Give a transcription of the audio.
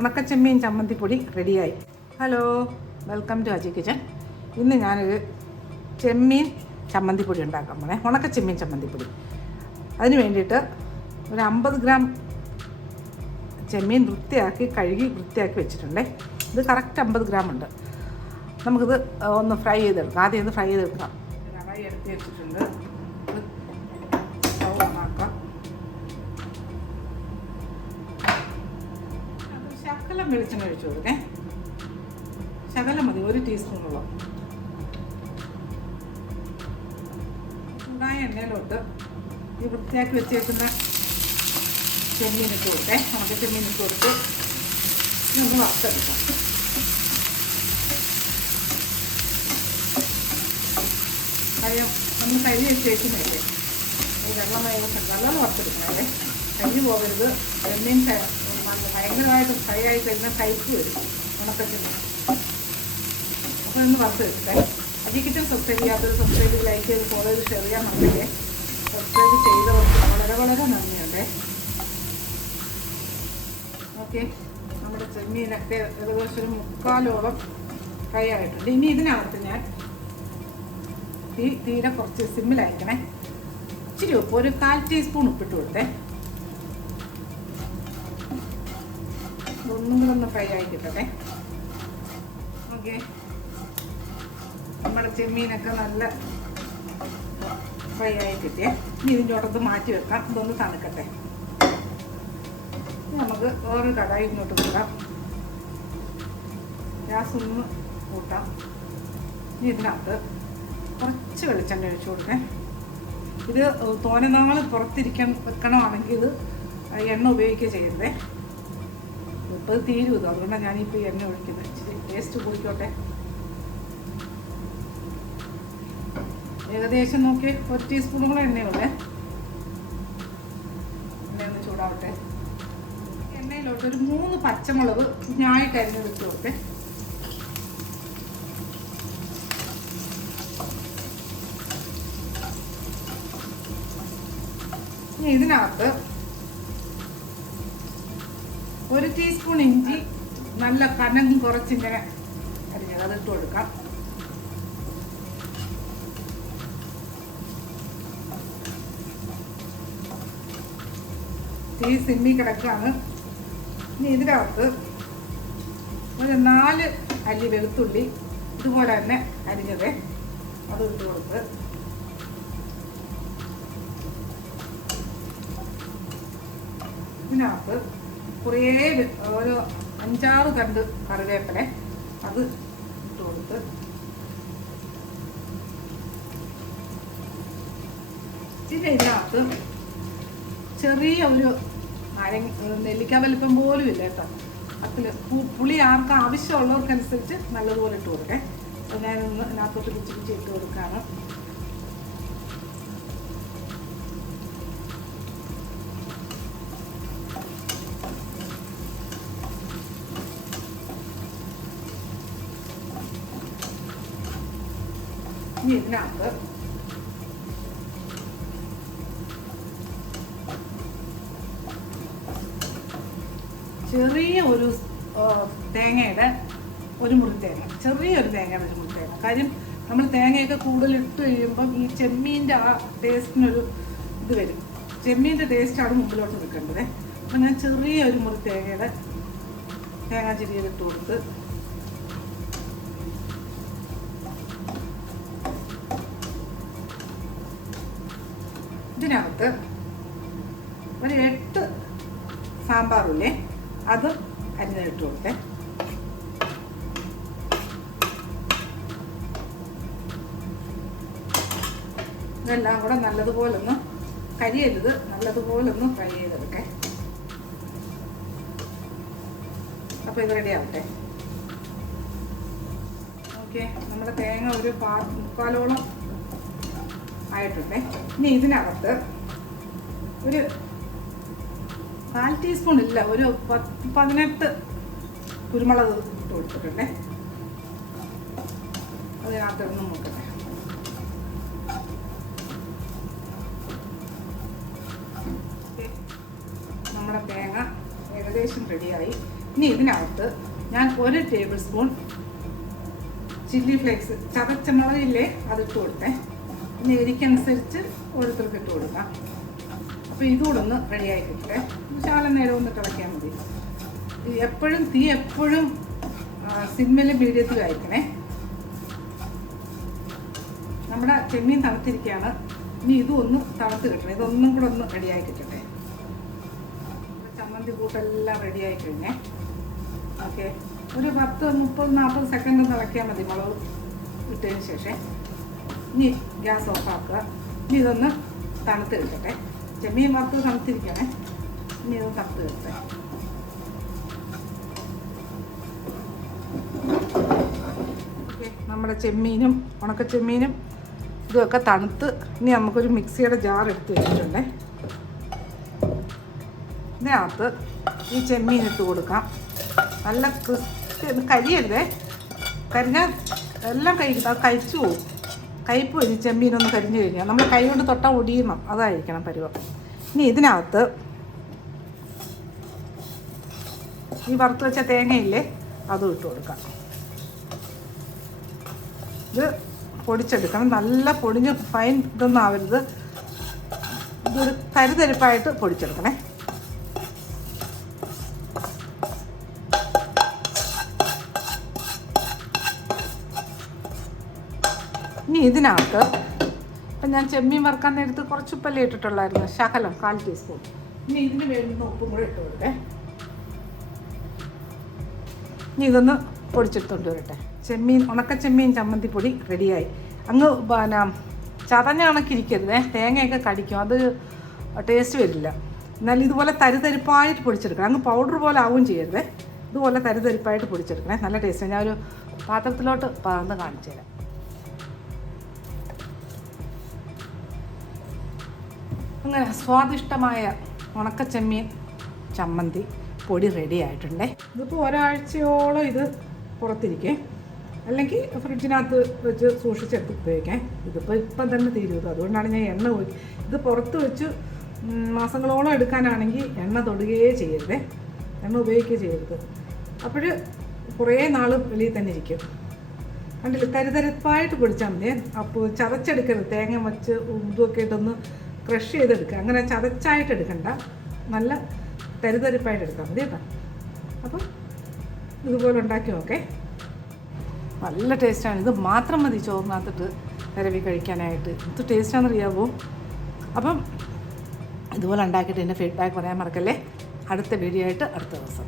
ഉണക്കച്ചെമ്മീൻ ചമ്മന്തിപ്പൊടി റെഡിയായി. Hello, welcome to Aji kitchen. ഇന്ന് ഞാനൊരു ചെമ്മീൻ ചമ്മന്തിപ്പൊടി ഉണ്ടാക്കാൻ പോണേ, ഉണക്കച്ചെമ്മീൻ ചമ്മന്തിപ്പൊടി. അതിന് വേണ്ടിയിട്ട് ഒരു 50 ഗ്രാം ചെമ്മീൻ കഴുകി വൃത്തിയാക്കി വെച്ചിട്ടുണ്ടേ. ഇത് കറക്റ്റ് 50 ഗ്രാം ഉണ്ട്. നമുക്കിത് ഒന്ന് ഫ്രൈ ചെയ്തെടുക്കാം. ആദ്യം ഒന്ന് ഫ്രൈ ചെയ്തെടുക്കാം. കടായി എടുത്ത് വെച്ചിട്ടുണ്ട്. സ്റ്റൗ ഓണാക്കാം. ശകലം വെളിച്ചെണ്ണ ഒഴിച്ചു കൊടുക്കേ. ശകലം മതി, 1 ടീസ്പൂണോളം. ചൂടായ എണ്ണയിലോട്ട് ഈ വൃത്തിയാക്കി വെച്ചേക്കുന്ന ചെമ്മീൻ ഇട്ട് കൊടുത്തേ. നമുക്ക് ചെമ്മീൻ ഇട്ട് കൊടുത്ത് ഒന്ന് വറുത്തെടുക്കാം. കാര്യം നമ്മൾ കരി വെച്ചേക്കുന്നില്ലേ, ഈ വെള്ളമയൊക്കെ നല്ലോണം വറുത്തെടുക്കണേ. കരി പോകരുത്. ചെമ്മീൻ ഭയങ്കരമായിട്ട് ഫ്രൈ ആയി കഴിഞ്ഞാൽ കയ്പ്പ് വരും ഉണക്കച്ചെമ്മീൻ. അപ്പോൾ ഒന്ന് വറുത്തെടുക്കട്ടെ. അജി കിച്ചൻ സബ്സ്ക്രൈബ് ചെയ്യാത്തത് സബ്സ്ക്രൈബ്, ലൈക്ക് ചെയ്ത് ഫോളോ ചെയ്ത് ഷെയർ ചെയ്യാൻ മറന്നില്ലേ. സബ്സ്ക്രൈബ് ചെയ്തവർക്ക് വളരെ വളരെ നന്ദിയുണ്ട്. ഓക്കെ, നമ്മുടെ ചെമ്മീനൊക്കെ ഏകദേശം ഒരു 3/4 ഫ്രൈ ആയിട്ടുണ്ട്. ഇനി ഇതിനകത്ത് ഞാൻ തീരെ കുറച്ച് സിമ്മിലയക്കണേ. ഇച്ചിരി ഉപ്പ്, ഒരു 1/4 ടീസ്പൂൺ ഉപ്പിട്ട് കൊടുത്തേ. ഒന്നും കൂടെ ഒന്ന് ഫ്രൈ ആയി കിട്ടട്ടെ. ഓക്കെ, നമ്മുടെ ചെമ്മീനൊക്കെ നല്ല ഫ്രൈ ആയി കിട്ടിയേ. ഇനി ഇതിൻ്റെ ഓട്ടത്ത് മാറ്റി വെക്കാം. ഇതൊന്ന് തണുക്കട്ടെ. നമുക്ക് വേറൊരു കടായി ഇങ്ങോട്ട് കൂട്ടാം. ഗ്യാസ് ഒന്ന് കൂട്ടാം. ഇനി ഇതിനകത്ത് കുറച്ച് വെളിച്ചെണ്ണ ഒഴിച്ചു കൊടുക്കേ. ഇത് തോനെ നാൾ വെക്കണമെങ്കിൽ ഇത് എണ്ണ ഉപയോഗിക്കുക ചെയ്യരുതേ. ഇപ്പോൾ ഇത് തീരും. ഇത് അതുകൊണ്ടാണ് ഞാനിപ്പോൾ എണ്ണ ഒഴിക്കുന്നത്. ഇച്ചിരി ടേസ്റ്റ് കൂടിക്കോട്ടെ. ഏകദേശം നോക്കി 1 ടീസ്പൂണോളം എണ്ണയുള്ളേ. എണ്ണയൊന്ന് ചൂടാവട്ടെ. എണ്ണയിലോട്ട് ഒരു 3 പച്ചമുളക് കുഞ്ഞായിട്ട് അരിഞ്ഞ് ഇട്ട് കൊടുത്തേ. ഇനി ഇതിനകത്ത് 1 ടീസ്പൂൺ ഇഞ്ചി നല്ല കനം കുറച്ചിങ്ങനെ അരിഞ്ഞത് അതിട്ട് കൊടുക്കാം. തീ സിമ്മി കിടക്കുകയാണ്. ഇനി ഇതിനകത്ത് ഒരു 4 അല്ലി വെളുത്തുള്ളി ഇതുപോലെ തന്നെ അരിഞ്ഞത് അത് ഇട്ട് കൊടുത്ത് ഇതിനകത്ത് കുറേ ഒരു 5-6 തണ്ട് കറിവേപ്പില അത് ഇട്ട് കൊടുത്ത് ഇതിനകത്ത് ചെറിയ ഒരു നെല്ലിക്ക വലിപ്പം പോലും ഇല്ല കേട്ടോ. അതിൽ പുളി ആർക്ക് ആവശ്യമുള്ളവർക്കനുസരിച്ച് നല്ലതുപോലെ ഇട്ട് കൊടുക്കേ. അപ്പോൾ ഞാനൊന്ന് ഇതിനകത്തോട്ട് പിടിച്ച് ഇട്ട് കൊടുക്കുകയാണ്. ഇനി ഇതിനകത്ത് ചെറിയ ഒരു തേങ്ങയുടെ ഒരു മുറി തേങ്ങ, ചെറിയൊരു തേങ്ങയുടെ ഒരു മുറി തേങ്ങ. കാര്യം നമ്മൾ തേങ്ങയൊക്കെ കൂടുതൽ ഇട്ട് കഴിയുമ്പം ഈ ചെമ്മീൻ്റെ ആ ടേസ്റ്റിനൊരു ഇത് വരും. ചെമ്മീൻ്റെ ടേസ്റ്റാണ് മുമ്പിലോട്ട് നിൽക്കേണ്ടത്. അപ്പം ഞാൻ ചെറിയൊരു മുറി തേങ്ങയുടെ തേങ്ങ ചിരിയിലിട്ട് കൊടുത്ത് ഇതിനകത്ത് ഒരു 8 സാമ്പാറില്ലേ അത് അരിഞ്ഞിട്ട് കൊടുത്തേ. ഇതെല്ലാം കൂടെ നല്ലതുപോലൊന്ന് കരിയരുത്, നല്ലതുപോലൊന്ന് ഫ്രൈ ചെയ്തെടുക്കേ. അപ്പോൾ ഇത് റെഡി ആവട്ടെ. ഓക്കെ, നമ്മുടെ തേങ്ങ ഒരു 3/4 ആയിട്ടുണ്ടേ. ഇനി ഇതിനകത്ത് ഒരു 1/4 ടീസ്പൂൺ ഇല്ല, ഒരു 18 കുരുമുളക് ഇട്ട് കൊടുത്തിട്ടുണ്ടേ. അതിനകത്ത് ഒന്ന് നോക്കട്ടെ. നമ്മുടെ തേങ്ങ ഏകദേശം റെഡിയായി. ഇനി ഇതിനകത്ത് ഞാൻ 1 ടേബിൾ സ്പൂൺ ചില്ലി ഫ്ലേക്സ് ചതച്ച മുളകില്ലേ അതിട്ട് കൊടുത്തേ. ഇനി എരിക്കനുസരിച്ച് ഓരോരുത്തർക്ക് ഇട്ട് കൊടുക്കാം. അപ്പോൾ ഇതുകൂടെ ഒന്ന് റെഡിയായി കിട്ടട്ടെ. ശകലം നേരം ഒന്ന് തിളയ്ക്കാൻ മതി. എപ്പോഴും തീ എപ്പോഴും സിമ്മിൽ മീഡിയത്തിൽ ആയിരിക്കണേ. നമ്മുടെ ചെമ്മീൻ തണുത്തിരിക്കുകയാണ്. ഇനി ഇതും ഒന്ന് തണുത്ത് കിട്ടണം. ഇതൊന്നും കൂടെ ഒന്ന് റെഡിയായി കിട്ടട്ടെ. ചമ്മന്തി കൂട്ടെല്ലാം റെഡിയായി കഴിഞ്ഞേ. ഓക്കെ, ഒരു 10, 30, 40 സെക്കൻഡ് തിളയ്ക്കാൻ മതി മുളക് ഇട്ടതിന് ശേഷം. ഇനി ഗ്യാസ് ഓഫാക്കുക. ഇനി ഇതൊന്ന് തണുത്ത് കിട്ടട്ടെ. ചെമ്മീൻ വറുത്ത് തണുത്തിരിക്കണേ. ഇനി ഇത് തണുത്ത് കിട്ടട്ടെ. ഓക്കെ, നമ്മുടെ ചെമ്മീനും ഉണക്കച്ചെമ്മീനും ഇതൊക്കെ തണുത്ത് ഇനി നമുക്കൊരു മിക്സിയുടെ ജാർ എടുത്ത് വെച്ചിട്ടുണ്ടേ. ഇതിനകത്ത് ഈ ചെമ്മീൻ ഇട്ട് കൊടുക്കാം. നല്ല ക്രിസ്പി, കരിയരുതേ. കരിഞ്ഞാൽ എല്ലാം കഴിച്ചു പോകും. കയ്പ്പ് വരും ചെമ്മീനൊന്ന് കരിഞ്ഞു കഴിഞ്ഞാൽ. നമ്മൾ കൈ കൊണ്ട് തൊട്ടാൽ ഒടിയണം, അതായിരിക്കണം പരുവം. ഇനി ഇതിനകത്ത് ഈ വറുത്ത് വെച്ച തേങ്ങയില്ലേ അതും ഇട്ട് കൊടുക്കാം. ഇത് പൊടിച്ചെടുക്കണം. നല്ല പൊടിഞ്ഞ് ഫൈൻ ഇതൊന്നും ആവരുത്. ഇതൊരു തരിതരിപ്പായിട്ട് പൊടിച്ചെടുക്കണേ. ഇനി ഇതിനകത്ത് ഇപ്പം ഞാൻ ചെമ്മീൻ വറുക്കാൻ നേരത്ത് കുറച്ച് ഉപ്പല്ലേ ഇട്ടിട്ടുള്ളായിരുന്നു, ശകലം 1/4 ടീസ്പൂൺ. ഇനി ഇതിന് വേണ്ടുന്ന ഉപ്പും കൂടെ ഇട്ട് കൊടുക്കേ. ഇനി ഇതൊന്ന് പൊടിച്ചെടുത്തോണ്ട് വരട്ടെ. ഉണക്കച്ചെമ്മീൻ ചമ്മന്തിപ്പൊടി റെഡിയായി. അങ്ങ് പിന്നെ ചതഞ്ഞ കണക്കിരിക്കരുതേ, തേങ്ങയൊക്കെ കടിക്കും, അത് ടേസ്റ്റ് വരില്ല. എന്നാൽ ഇതുപോലെ തരിതരിപ്പായിട്ട് പൊടിച്ചെടുക്കണം. അങ്ങ് പൗഡർ പോലെ ആവുകയും ചെയ്യരുതേ. ഇതുപോലെ തരിതരിപ്പായിട്ട് പൊടിച്ചെടുക്കണേ, നല്ല ടേസ്റ്റ്. ഞാനൊരു പാത്രത്തിലോട്ട് പകർന്ന് കാണിച്ചു തരാം. അങ്ങനെ സ്വാദിഷ്ടമായ ഉണക്കച്ചെമ്മീൻ ചമ്മന്തി പൊടി റെഡി ആയിട്ടുണ്ടേ. ഇതിപ്പോൾ ഒരാഴ്ചയോളം ഇത് പുറത്തിരിക്കേ, അല്ലെങ്കിൽ ഫ്രിഡ്ജിനകത്ത് വെച്ച് സൂക്ഷിച്ചെടുത്ത് ഉപയോഗിക്കാം. ഇതിപ്പോൾ ഇപ്പം തന്നെ തീരും. അതുകൊണ്ടാണ് ഞാൻ എണ്ണ ഇത് പുറത്ത് വെച്ച് മാസങ്ങളോളം എടുക്കാനാണെങ്കിൽ എണ്ണ തൊടുകയേ ചെയ്യരുതേ, എണ്ണ ഉപയോഗിക്കുകയേ ചെയ്യരുത്. അപ്പോൾ കുറേ നാൾ വെളിയിൽ തന്നെ ഇരിക്കും. കണ്ടില്ല, തരിതരിപ്പായിട്ട് പൊടിച്ചാൽ മതി. അപ്പോൾ ചതച്ചെടുക്കരുത്. തേങ്ങ വെച്ച് ഇതൊക്കെ ഇട്ടൊന്ന് ക്രഷ് ചെയ്തെടുക്കുക. അങ്ങനെ ചതച്ചായിട്ട് എടുക്കണ്ട, നല്ല തരിതരിപ്പായിട്ട് എടുത്താൽ മതി കേട്ടോ. അപ്പം ഇതുപോലെ ഉണ്ടാക്കി നോക്കേ, നല്ല ടേസ്റ്റാണ്. ഇത് മാത്രം മതി ചോറിനകത്തിട്ട് നിരവി കഴിക്കാനായിട്ട്. ഇത് ടേസ്റ്റാണെന്നറിയാവോ? അപ്പം ഇതുപോലെ ഉണ്ടാക്കിയിട്ട് എൻ്റെ ഫീഡ്ബാക്ക് പറയാൻ മറക്കല്ലേ. അടുത്ത വീഡിയോ ആയിട്ട് അടുത്ത ദിവസം.